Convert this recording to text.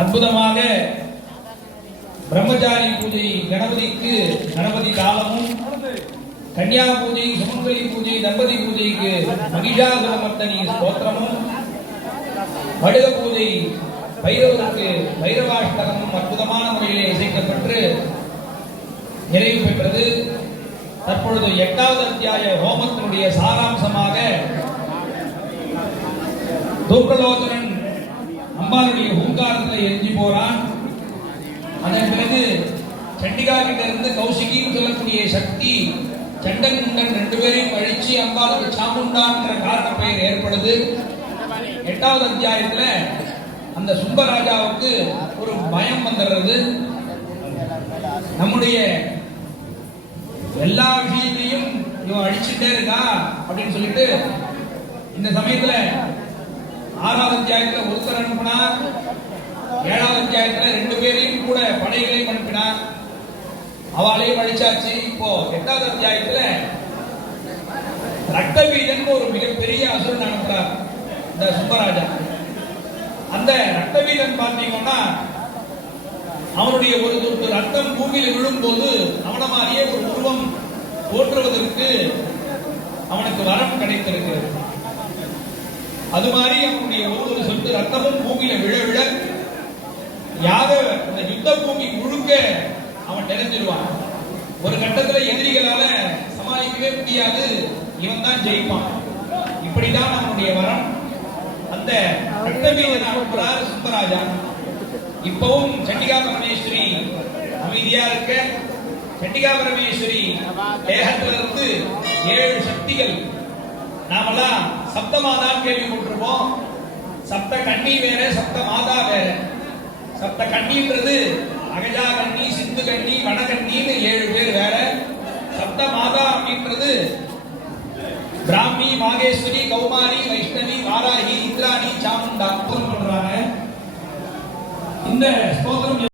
அற்புதமாக பிரம்மச்சாரி பூஜை கணபதிக்கு கணபதி காலமும், கன்யா பூஜை சுமங்கலி பூஜை தம்பதி பூஜைக்கு மகிஷாசுரமர்த்தனி ஸ்தோத்திரமும், வடுக பூஜை பைரவருக்கு பைரவாஷ்டகமும் அற்புதமான முறையிலே இசைக்கப்பட்டு நிறைவு பெற்றது. தற்பொழுது 8வது அத்தியாய ஹோமத்தினுடைய சாராம்சமாக தூப்ரலோச்சனன் அம்பாளுடைய ஹூங்காரத்தில் எரிஞ்சு போறான். அதன் பிறகு சண்டிகா கிட்ட இருந்து கௌசிகின்னு சொல்லக்கூடிய சக்தி சண்டன் முண்டன் 2 பேரையும் அழிச்சு அம்பாளுக்கு சாமுண்டான்ற காரண பெயர் ஏற்படுது. 8வது அத்தியாயத்துல அந்த சுப்பராஜாவுக்கு ஒரு பயம் வந்துடுறது. நம்முடைய எல்லா விஷயத்தையும் இவன் அழிச்சுட்டே இருக்கா அப்படின்னு சொல்லிட்டு இந்த சமயத்துல 6வது அத்தியாயத்துல ஒருத்தர் அனுப்பினார், 7வது அத்தியாயத்துல 2 பேரையும் கூட படைகளையும் அனுப்பினார், அவளையும் அழிச்சாச்சு. இப்போ 8வது அத்தியாயத்துல ரக்தவீதன் ஒரு மிகப்பெரிய அசுரன் அனுப்புறார் இந்த சுப்பராஜா. அந்த ரக்தவீதன் பார்த்தீங்கன்னா அவனுடைய ஒரு துட்டு ரத்தம் பூமியில் விழும்போது அவன மாதிரியே ஒரு உருவம் தோற்றுவதற்கு அவனுக்கு வரம் கிடைத்திருக்கிறது. அது மாதிரி அவனுடைய ஒரு சொட்டு ரத்தமும் பூமியில விழ விழ யாக அந்த யுத்த பூமி முழுக்க அவன் நிறைஞ்சிருவான். ஒரு கட்டத்துல எதிரிகளால சமாளிக்கவே முடியாது, இவன் தான் ஜெயிப்பான். இப்படிதான் அவனுடைய வரம். அந்த ரக்தவீதன் அனுப்புறார் சுப்பராஜா. இப்பவும் சண்டிகா பரமேஸ்வரி அமைதியா இருக்க, சண்டிகா பரமேஸ்வரி தேகத்துல இருந்து 7 சக்திகள், நாமெல்லாம் சப்த மாதான் கேள்விப்பட்டிருப்போம். சப்த கண்ணி வேற, சப்த மாதா வேற. சப்த கண்ணின்றது அகஜா கண்ணி, சிந்து கண்ணி, வனகண்ணின்னு 7 பேர் வேற. சப்த மாதா அப்படின்றது பிராமி, மாகேஸ்வரி, கௌமாரி, வைஷ்ணவி, வாராகி, இந்திராணி, சாமுண்டா பண்றாங்க. இந்த ஸ்தோத்திரம்